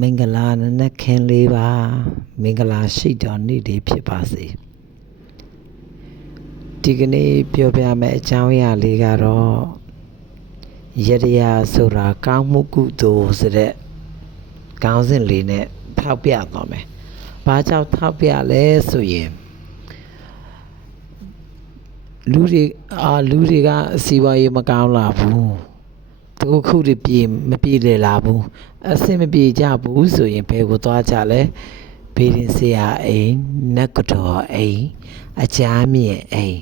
မင်္ဂလာနံနက်ခင်းလေးပါမင်္ဂလာရှိတော်နေ့လေးဖြစ်ပါစေဒီကနေ့ပြောပြမယ့်အကြောင်းအရာလေးကတော့ယရယာဆိုတာကောင်းမှုကုသိုလ်ဆိုတဲ့ကောင်းစဉ်လေးနဲ့ထောက်ပြသွားမယ်။ဘာကြောင့်ထောက်ပြလဲဆိုရင်လူတွေအာလူတွေကအစီအပွားရေးမကောင်းလာဘူး။တခုခုတွေပြေမပြေလေလာဘူး။ အဆင်မပြေကြဘူးဆိုရင်ဘယ်ကိုသွားကြလဲ။ဘေးရင်ဆရာအိမ်နတ်ကတော်အိမ်အချမ်းမြင့်အိမ်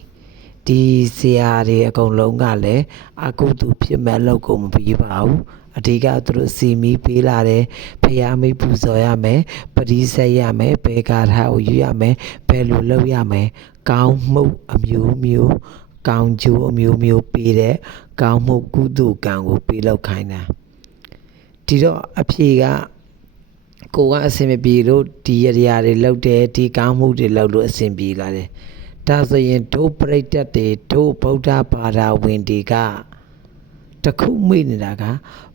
ဒီဆရာတွေအကုန်လုံးကလည်းအကုသူဖြစ်မဲ့လောက်ကိုမပြီးပါဘူးအဓိကသူတို့စီမီပေးလာတယ်ဖျားမိတ်ပူဇော်ရမယ်ပရိဆက်ရမယ်ဘေကာထာကိုယူရမယ်ဘယ်လိုလုပ်ရမယ်ကောင်းမှုအမျိုးမျိုးကောင်းကျိုးအမျိုးမျိုးပေးတဲ့ကောင်းမှုကုသိုလ်ကံကိုပေးလောက်ခိုင်းတာ ဒီတော့အဖြေကကိုကအဆင်မပြေလို့ဒီရရာတွေလောက်တယ်ဒီကောင်းမှုတွေလောက်လို့အဆင်ပြေလာတယ်ဒါဆိုရင်ဒုပရိတ်တ်တွေဒုဗုဒ္ဓဘာသာဝင်တွေကတခုမိနေတာက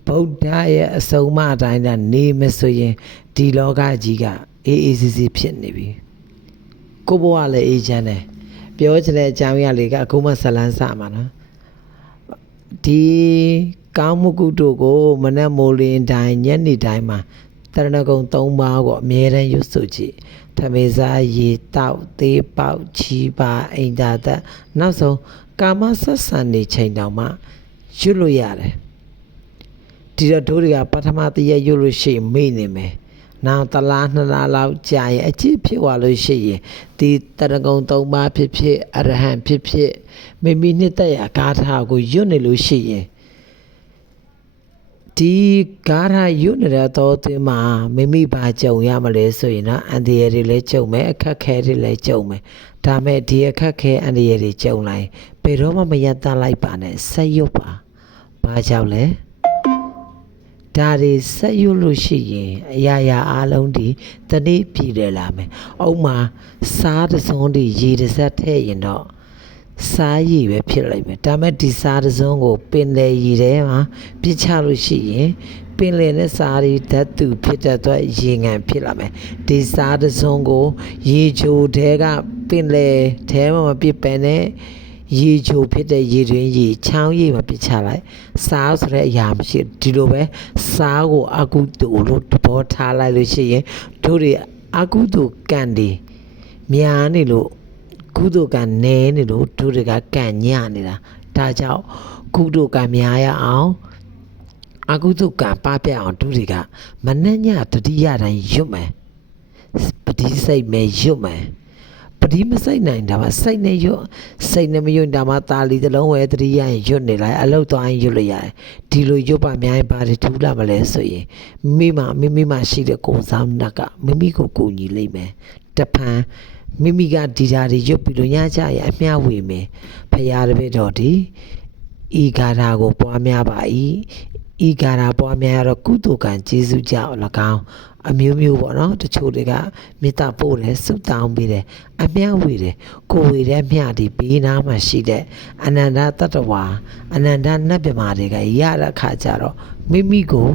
ဗုဒ္ဓရဲ့အစုံမအတိုင်းသာနေမဆိုရင်ဒီလောကကြီးကအေးအေးဆေးဆေးဖြစ်နေပြီကိုဘဝလည်းအေးချမ်းတယ်ပြောချင်တဲ့အကြောင်းအရာလေးကအခုမှဇလန်းစမှာနော်ဒီ ကောင်းမှုကုသိုလ်ကိုမနက်မိုးလင်းတိုင်းညနေတိုင်းမှာတရဏဂုံ၃ပါးကိုအမြဲတမ်းရွတ်ဆိုကြည့်ထမေစားရေတောက်သေးပေါက်ချီပါအိမ်သာသက်နောက်ဆုံးကာမဆက်ဆံနေချိန်တောင်မှရွတ်လို့ရတယ်ဒီတော့တို့တွေကပထမတရက်ရွတ်လို့ရှိရင်မေ့နေမယ်နောက်တလားနှစ်လားလောက်ကြာရင်အကြည့်ဖြစ်သွားလို့ရှိရင်ဒီတရဂုံ၃ပါးဖြစ်ဖြစ်အရဟံဖြစ်ဖြစ်မိမိနှစ်သက်ရာဂါထာကိုရွတ်နေလို့ရှိရင် ဒီဂါရရွတ်နေတဲ့တော့အသင်းမှာမိမိဘာကြုံရမလဲဆိုရင်တော့အန်ဒီရတွေလည်းကြုံမယ်အခက်ခဲတွေလည်းကြုံမယ်ဒါမဲ့ဒီအခက်ခဲအန်ဒီရတွေကြုံလိုက်ဘယ်တော့မှမယက်တလိုက်ပါနဲ့ဆက်ရွတ်ပါဘာကြောင့်လဲဒါတွေဆက်ရွတ်လို့ရှိရင်အရာရာအလုံးဒီတနေ့ပြည်တယ်လာမယ်။အုံမှာစားတစုံတွေရေတစ်ဆက်ထည့်ရင်တော့ စားရည်ပဲဖြစ်လိုက်မယ်ဒါမဲ့ဒီစားတစ်စုံကို ပင်လေရည်ထဲမှာပြစ်ချလို့ရှိရင်ပင်လေနဲ့စားရီဓာတ်တူဖြစ်တဲ့အတွက်ရေငံဖြစ်လာမယ်ဒီစားတစ်စုံကို ရေချိုထဲကပင်လေထဲမှာမပြစ်ပယ်နဲ့ရေချိုဖြစ်တဲ့ရေတွင်ရေချောင်းရေမှာပြစ်ချလိုက်စားဆိုတဲ့အရာမရှိဒီလိုပဲစားကိုအကုတူလို့တဘောထားလိုက်လို့ရှိရင်တို့တွေအကုတူကန့်တွေများနေလို့ ကုသိုလ်ကနဲနေလို့ဒုတွေကကန့်ညနေတာဒါကြောင့်ကုသိုလ်ကများရအောင်အကုသိုလ်ကပပြအောင်ဒုတွေကမနှညတတိယတိုင်းရွတ်မယ်ပတိစိတ်မဲ့ရွတ်မယ်ပတိမစိတ်နိုင်တာပါစိတ်နဲ့ရွတ်စိတ်နဲ့မရွတ်တာမှตาလီတစ်လုံးဝဲတတိယရင်ရွတ်နေလိုက်အလုတ်သွားရင်ရွတ်လို့ရတယ်ဒီလိုရွတ်ပါများရင်ပါတယ်ထူလာမလဲဆိုရင်မိမမိမိမရှိတဲ့ကိုယ်ဆောင်နက်ကမိမိကိုကူညီလိမ့်မယ်တပံ မိမိကဒီဓာတ်တွေရွတ်ပြီးလို့ညကြရအမျှဝေမယ်ဖရာတပည့်တော်ဒီဤဂါထာကိုပွားများပါ၏ဤဂါထာပွားများရတော့ကုသိုလ်ကံကျေးဇူးကြောင့်၎င်းအမျိုးမျိုးပေါ့နော်တချို့တွေကမေတ္တာပို့တယ်ဆုတောင်းပေးတယ်အမျှဝေတယ်ကိုဝေတဲ့မျှဒီဘေးနားမှာရှိတဲ့အနန္တတတ္တဝါအနန္တနတ်မြမာတွေကရတဲ့အခါကျတော့မိမိကို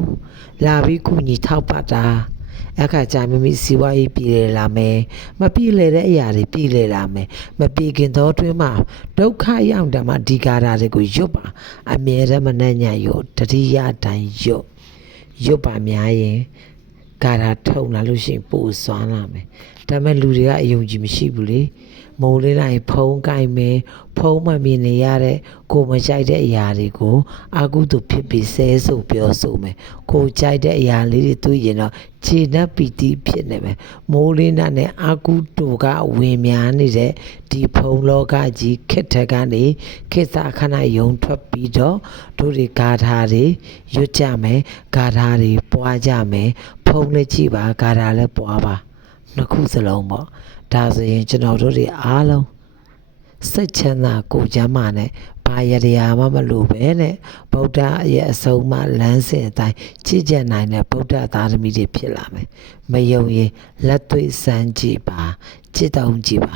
လာပြီးကုညီထောက်ပံ့တာ အခါကျမိမိစီဝါရေးပြည်လေလာမယ်မပြည်လေတဲ့အရာတွေပြည်လေလာမယ်မပြည်ခင်သောတွင်မှာဒုက္ခရောက်တယ်မှာဒီကာရာတွေကိုရွတ်ပါအမြဲတမ်းမနှံ့ညရွတ်တတိယတိုင်းရွတ်ရွတ်ပါများရင်ကာရာထုံလာလို့ရှိရင်ပိုစွမ်းလာမယ်ဒါပေမဲ့လူတွေကအယုံကြည်မရှိဘူးလေ မိုးလေးလိုက်ဖုံးကိုင်မယ်ဖုံးမမြင်နေရတဲ့ကိုမကြိုက်တဲ့အရာတွေကိုအာကုတုဖြစ်ပြီးဆဲဆိုပြောဆိုမယ်ကိုကြိုက်တဲ့အရာလေးတွေတွေ့ရင်တော့ခြေနှက်ပီတိဖြစ်နေမယ်မိုးလေးနဲ့အာကုတုကဝင်များနေတဲ့ဒီဖုံးလောကကြီးခက်ထက်ကနေခေတ်စာခဏယုံထွက်ပြီးတော့တို့တွေဂါထာတွေရွတ်ကြမယ်ဂါထာတွေပွားကြမယ်ဖုံးလည်းကြည့်ပါဂါထာလည်းပွားပါနှစ်ခုစလုံးပေါ့ ဒါဆိုရင်ကျွန်တော်တို့တွေအားလုံးစိတ်ချမ်းသာကိုယ်ချမ်းသာနဲ့ဘာရရာမှမလိုပဲနဲ့ဗုဒ္ဓရဲ့အဆုံးအမလမ်းစဉ်အတိုင်းချစ်ကြနိုင်တဲ့ဗုဒ္ဓသားသမီးတွေဖြစ်လာမယ်မယုံရင်လက်တွေ့စမ်းကြည့်ပါจิตတုံးကြည့်ပါ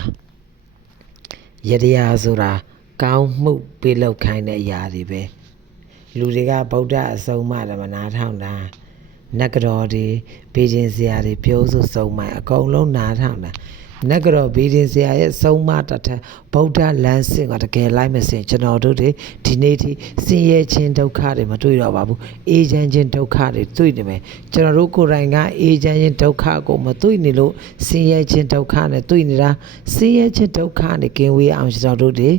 ရရာဆိုတာကောင်းမှုပေးလောက်ခိုင်းတဲ့အရာတွေပဲလူတွေကဗုဒ္ဓအဆုံးအမဓမ္မနာထောင်တာနတ်ကတော်တွေဘေးချင်းစရာတွေပြောဆိုဆုံးမအကုန်လုံးနားထောင်တာ နတ်ကတော်ဘေးချင်းစရာရဲ့ဆုံးမတတ်တဲ့ဗုဒ္ဓလမ်းစဉ်ကတကယ်လိုက်မစင်ကျွန်တော်တို့တွေဒီနေ့ထိဆင်းရဲခြင်းဒုက္ခတွေမတွေ့တော့ပါဘူးအေးချမ်းခြင်းဒုက္ခတွေတွေ့နေမယ်ကျွန်တော်တို့ကိုယ်တိုင်ကအေးချမ်းခြင်းဒုက္ခကိုမတွေ့နေလို့ဆင်းရဲခြင်းဒုက္ခနဲ့တွေ့နေတာဆင်းရဲခြင်းဒုက္ခနဲ့ကင်းဝေးအောင်ကျွန်တော်တို့တွေ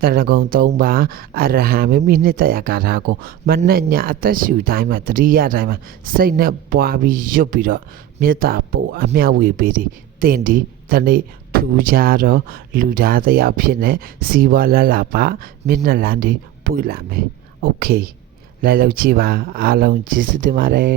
တရဂုံ၃ပါးအရဟံမိမိနှစ်သက်ရာကာထာကိုမနဲ့ညအသက်ရှူတိုင်းမှာတတိယတိုင်းမှာစိတ်နဲ့ပွားပြီးရွတ်ပြီးတော့မေတ္တာပို့အမျှဝေပေးသည်တင်ဒီ တနေ့ထူကြတော့လူသားတစ်ယောက်ဖြစ်နေစီးပွားလလပါမျက်နှာလန်းတွေပွေလာမယ်โอเคလိုက်လောက်ကြည့်ပါအားလုံးကျေးဇူးတင်ပါတယ်